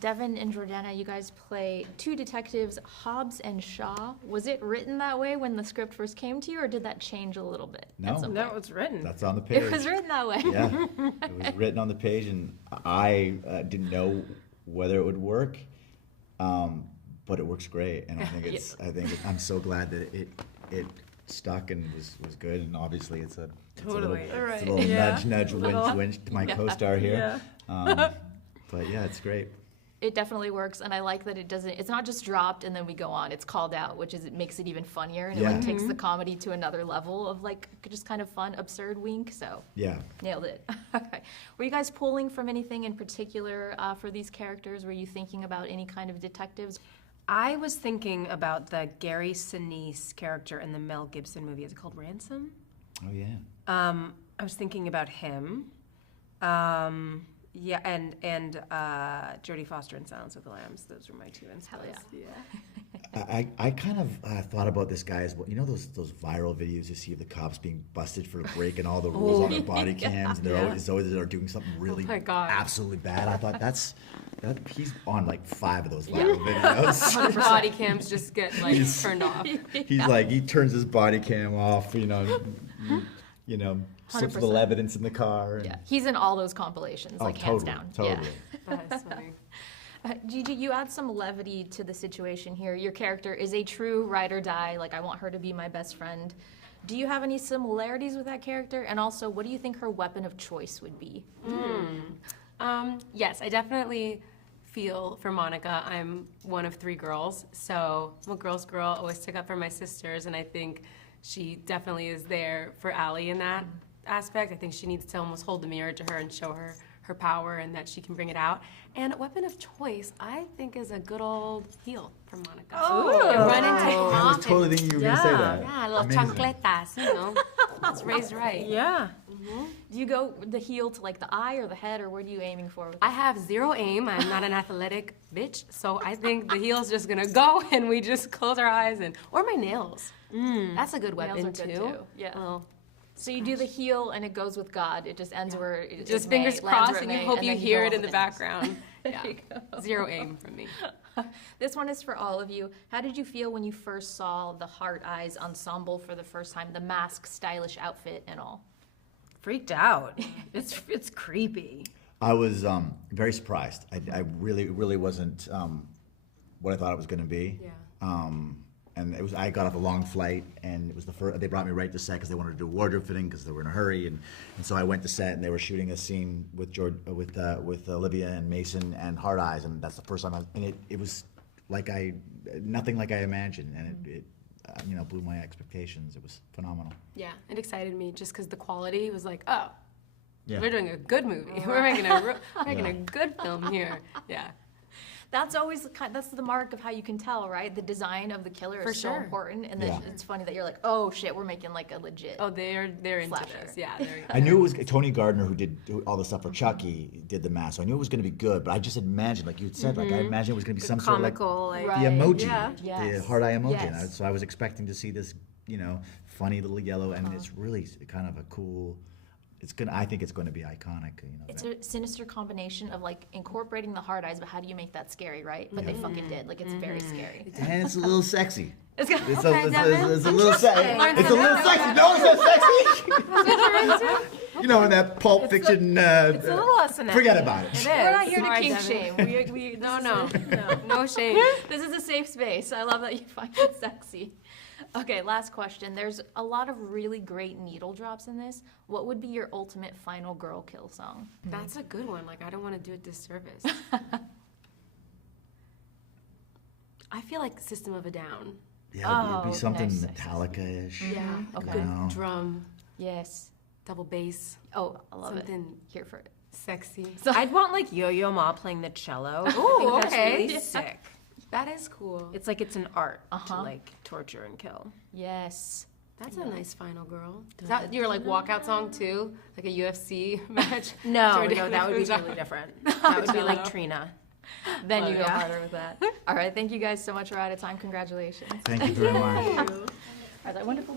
Devon and Jordana, you guys play two detectives, Hobbs and Shaw. Was it written that way when the script first came to you, or did that change a little bit? No, no, it's written. That's on the page. It was written that way. Yeah, it was written on the page, and I didn't know whether it would work, but it works great, and I think I'm so glad that it stuck and was good, and obviously it's a little nudge, winch to my co-star here. Yeah. But yeah, it's great. It definitely works, and I like that it's not just dropped and then we go on. It's called out, which it makes it even funnier, and it like takes the comedy to another level of like just kind of fun, absurd wink. So Yeah. nailed it. Okay. Were you guys pulling from anything in particular for these characters? Were you thinking about any kind of detectives? I was thinking about the Gary Sinise character in the Mel Gibson movie. Is it called Ransom? Oh yeah. I was thinking about him. Yeah, and Jodie Foster in Silence of the Lambs. Those were my two instos. Hell Yeah. I kind of thought about this guy as well. You know those viral videos you see of the cops being busted for breaking all the rules on their body cams, and they're doing something really absolutely bad. I thought he's on like 5 of those viral videos. Body cams just get like turned off. He's like he turns his body cam off, you know, slips 100%. little evidence in the car. And, Yeah, he's in all those compilations, like hands down. Totally. Yeah. That's funny. Gigi, you add some levity to the situation here. Your character is a true ride or die, like I want her to be my best friend. Do you have any similarities with that character? And also, what do you think her weapon of choice would be? Yes, I definitely feel for Monica. I'm one of 3 girls, so I'm a girl's girl, always took up for my sisters, and I think she definitely is there for Allie in that aspect. I think she needs to almost hold the mirror to her and show her her power and that she can bring it out. And weapon of choice, I think, is a good old heel for Monica. Run and take I off. was totally thinking you were going to say that. Yeah, little Amazing. chancletas, you know. It's raised right. Yeah. Do you go the heel to like the eye or the head, or what are you aiming for? With I have 0 aim. I'm not an athletic bitch, so I think the heel's just gonna go and we just close our eyes or my nails. That's a good weapon Nails are good too. Yeah. Well, So you do the heel and it goes with God. It just ends where it just may, fingers lands crossed, where it and you may, hope and you then hear go it in on the with nails. background. Yeah. you go. 0 aim from me. This one is for all of you. How did you feel when you first saw the Heart Eyes ensemble for the first time? The mask, stylish outfit, and all. Freaked out. It's creepy. I was very surprised. I really wasn't what I thought it was going to be. Yeah. And it was. I got off a long flight, and it was the first. They brought me right to set because they wanted to do wardrobe fitting because they were in a hurry, and so I went to set, and they were shooting a scene with with Olivia and Mason and Hard Eyes, and that's the first time. It was like nothing like I imagined, and it blew my expectations. It was phenomenal. Yeah, it excited me just because the quality was like, oh, Yeah. we're doing a good movie. We're making a good film here. Yeah. That's always that's the mark of how you can tell, right? The design of the killer For is so sure. important, and then Yeah. it's funny that you're like, oh shit, we're making like a legit. Oh, they're into Slasher. this. Yeah. I knew it was Tony Gardner who did all the stuff for Chucky, did the mask. So I knew it was going to be good, but I just imagined, like you had said, like I imagined it was going to be some sort of like Comical, like Right. the emoji, Yeah. Yes. the heart eye emoji. Yes. And so I was expecting to see this, funny little yellow, and it's really kind of a cool. I think it's going to be iconic. It's a sinister combination of like incorporating the hard eyes, but how do you make that scary, right? But they fucking did. Like it's very scary. and it's a little sexy. It's It's got, a little sexy. It's a little sexy. No one says sexy. In that Pulp Fiction. It's a little S&M. Forget about it. we're not here to Sorry, kink Devin. shame. We No shame. This is a safe space. I love that you find it sexy. Okay, last question. There's a lot of really great needle drops in this. What would be your ultimate final girl kill song? That's a good one. Like, I don't want to do a disservice. I feel like System of a Down. Yeah, it'd be something nice. Metallica-ish. Yeah. A you good know. drum, Yes. double bass, Oh, I love it. something Here for it. sexy. I'd want like Yo-Yo Ma playing the cello. I Ooh, think that's okay. really sick. That is cool. It's like it's an art to like torture and kill. Yes. That's a nice final girl. Is that your like walkout song too? Like a UFC match? No, Jordana that would be goes out. table different. That would be like Cello. Trina. Then you go yeah. harder with that. All right, thank you guys so much. We're out of time. Congratulations. Thank you very much. Are that wonderful?